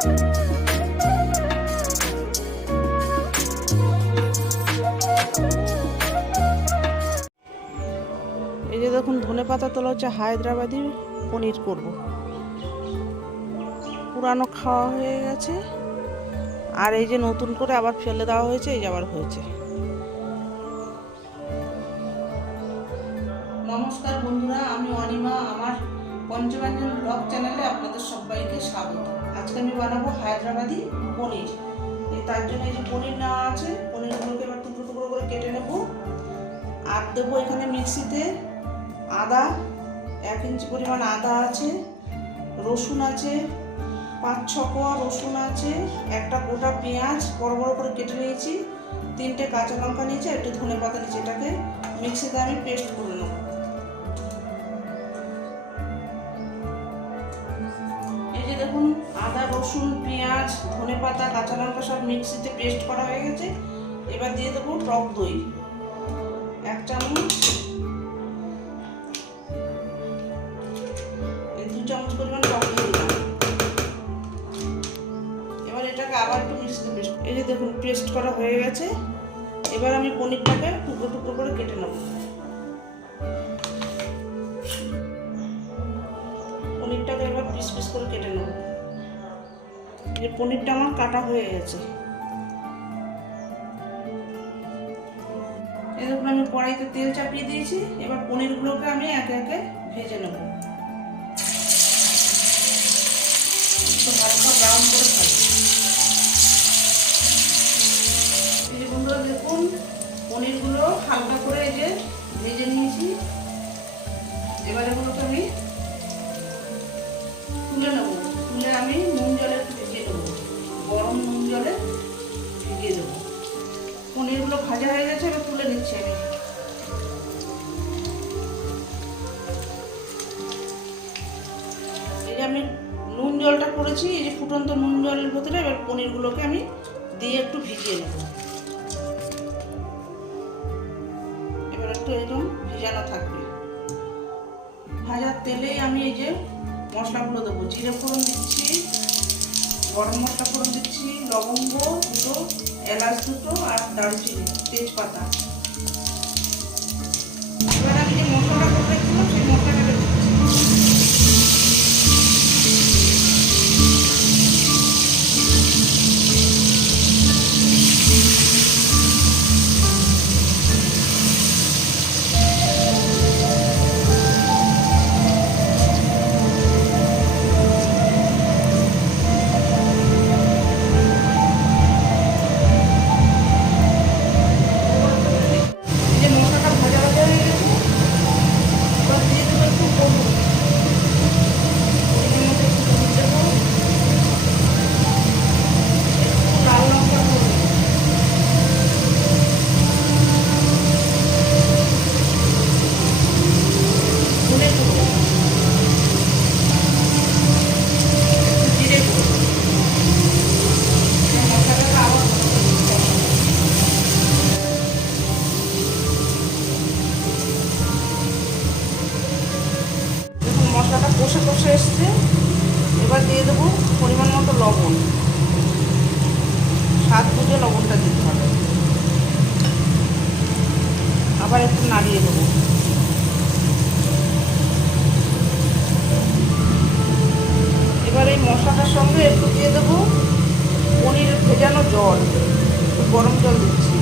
এই যে দেখুন, ধনে পাতা তোলা হচ্ছে হায়দ্রাবাদি পনির করব। পুরানো খাওয়া হয়ে গেছে। আর এই যে নতুন করে আবার ফেলে দেওয়া হয়েছে, এই যে আবার হয়েছে। নমস্কার বন্ধুরা, আমি অনিমা। আমার পঞ্চব্যঞ্জন ব্লগ চ্যানেলে আপনাদের সবাইকে স্বাগত। আজকে আমি বানাবো হায়দ্রাবাদি পনির। তার জন্য এই যে পনির নেওয়া আছে, পনিরগুলোকে এবার টুকরো টুকরো করে কেটে নেব। আর দেবো এখানে মিক্সিতে আদা, এক ইঞ্চি পরিমাণ আদা আছে, রসুন আছে, পাঁচ ছ কোয়া রসুন আছে, একটা গোটা পেঁয়াজ বড় বড় করে কেটে নিয়েছি, তিনটে কাঁচা লঙ্কা নিয়েছি একটু ধনে পাতা নিয়েছি। এটাকে মিক্সিতে আমি পেস্ট করে নেব। এই যে দেখুন আদা, রসুন, পেঁয়াজ, ধনে পাতা, কাঁচা লঙ্কা সব মিক্সিতে পেস্ট করা হয়ে গেছে। এবার দিয়ে দেবো টক দই। এক চামচ। দু চামচ পরিমাণ টক দই দিলাম। এবার এটাকে আবার একটু মিক্সিতে পেস্ট এই যে দেখুন পেস্ট করা হয়ে গেছে। এবার আমি পনিরটাকে টুকরো টুকরো করে কেটে নেব। পনিরটাকে এবার পিস পিস যে পনিরটা আমার কাটা হয়ে গেছে। এরকম আমি কড়াইতে তেল চাপিয়ে দিয়েছি, এবার পনিরগুলোকে আমি একে একে ভেজে নেব। করে দেখুন, পনিরগুলো হালকা করে এই যে ভেজে নিয়েছি। এবার এগুলোকে আমি আমি এই যে আমি নুন জলটা করেছি, এই যে ফুটন্ত নুন জলের ভেতরে এবার পনিরগুলোকে আমি দিয়ে একটু ভিজিয়ে নেব। এবার একটু এরকম ভিজানো থাকবে। ভাজার তেলেই আমি এই যে মশলাগুলো দেবো। জিরে ফোড়ন দিচ্ছি, গরম মশলা ফোড়ন দিচ্ছি, লবঙ্গ দুটো এলাচ দুটো আর দারুচিনি, তেজপাতা। কষে কষে এসছে। এবার দিয়ে দেবো পরিমাণ মতো লবণ। স্বাদ বুঝে লবণটা দিতে হবে। আবার একটু নাড়িয়ে দেবো। এবার এই মশলাটার সঙ্গে একটু দিয়ে দেবো পনির ভেজানো জল। গরম জল দিচ্ছি।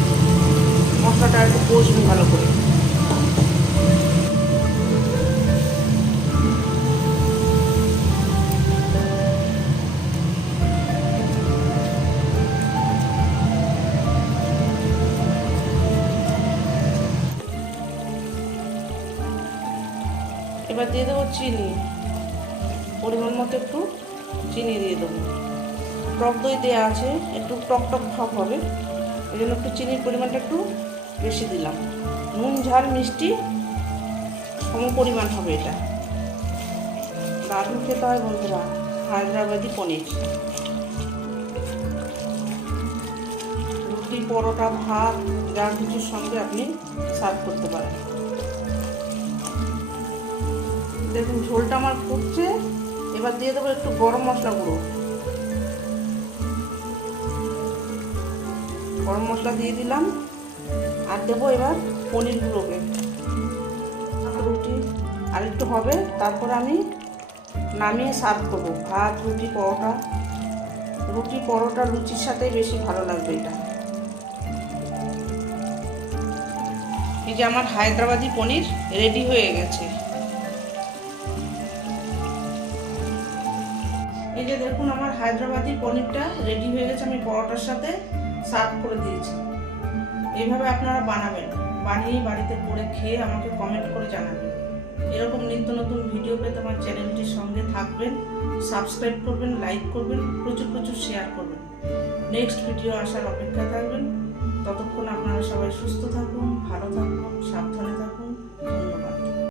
মশলাটা একটু কষবে ভালো করে। এবার দিয়ে দেবো চিনি। পরিমাণ মতো একটু চিনি দিয়ে দেবো। টক দই দেওয়া আছে, একটু টক টক ভাব হবে। এই জন্য একটু চিনির পরিমাণটা একটু বেশি দিলাম। নুন, ঝাল, মিষ্টি সম পরিমাণ হবে এটা। দারুণ খেতে হয় বন্ধুরা, হায়দ্রাবাদি পনির। রুটি, পরোটা, ভাত, যা কিছুর সঙ্গে আপনি সার্ভ করতে পারেন। দেখুন, ঝোলটা আমার ফুটছে। এবার দিয়ে দেবো একটু গরম মশলা গুঁড়ো। গরম মশলা দিয়ে দিলাম। আর দেবো এবার পনিরগুলোকে রুটি আর একটু হবে, তারপর আমি নামিয়ে সার্ভ করব। ভাত, রুটি, পরোটা। রুটি, পরোটা, লুচির সাথেই বেশি ভালো লাগবে এটা। এই যে আমার হায়দ্রাবাদি পনির রেডি হয়ে গেছে। যে দেখুন আমার হায়দ্রাবাদি পনিরটা রেডি হয়ে গেছে, আমি পরোটার সাথে সার্ভ করে দিয়েছি। এভাবে আপনারা বানাবেন। বানিয়ে বাড়িতে করে খেয়ে আমাকে কমেন্ট করে জানাবেন। এরকম নিত্য নতুন ভিডিও পেতে আমার চ্যানেলটির সঙ্গে থাকবেন সাবস্ক্রাইব করবেন লাইক করবেন, প্রচুর প্রচুর শেয়ার করবেন। নেক্সট ভিডিও আসার অপেক্ষা থাকবেন। ততক্ষণ আপনারা সবাই সুস্থ থাকুন, ভালো থাকুন, সাবধানে থাকুন।